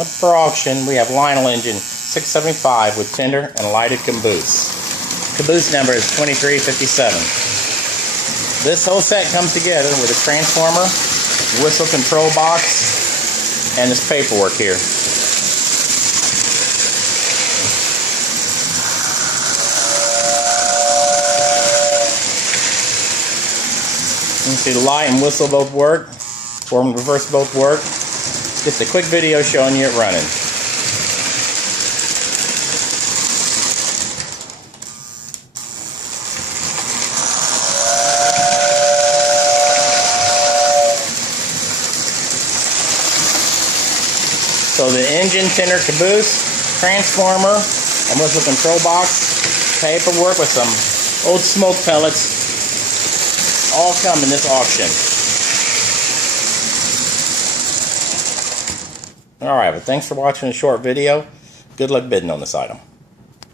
Up for auction, we have Lionel engine 675 with tender and lighted caboose. Caboose number is 2357. This whole set comes together with a transformer, whistle control box, and this paperwork here. You can see the light and whistle both work, forward and reverse both work. Just a quick video showing you it running. So the engine, tender, caboose, transformer, and whistle control box, paperwork with some old smoke pellets, all come in this auction. Alright, but thanks for watching a short video. Good luck bidding on this item.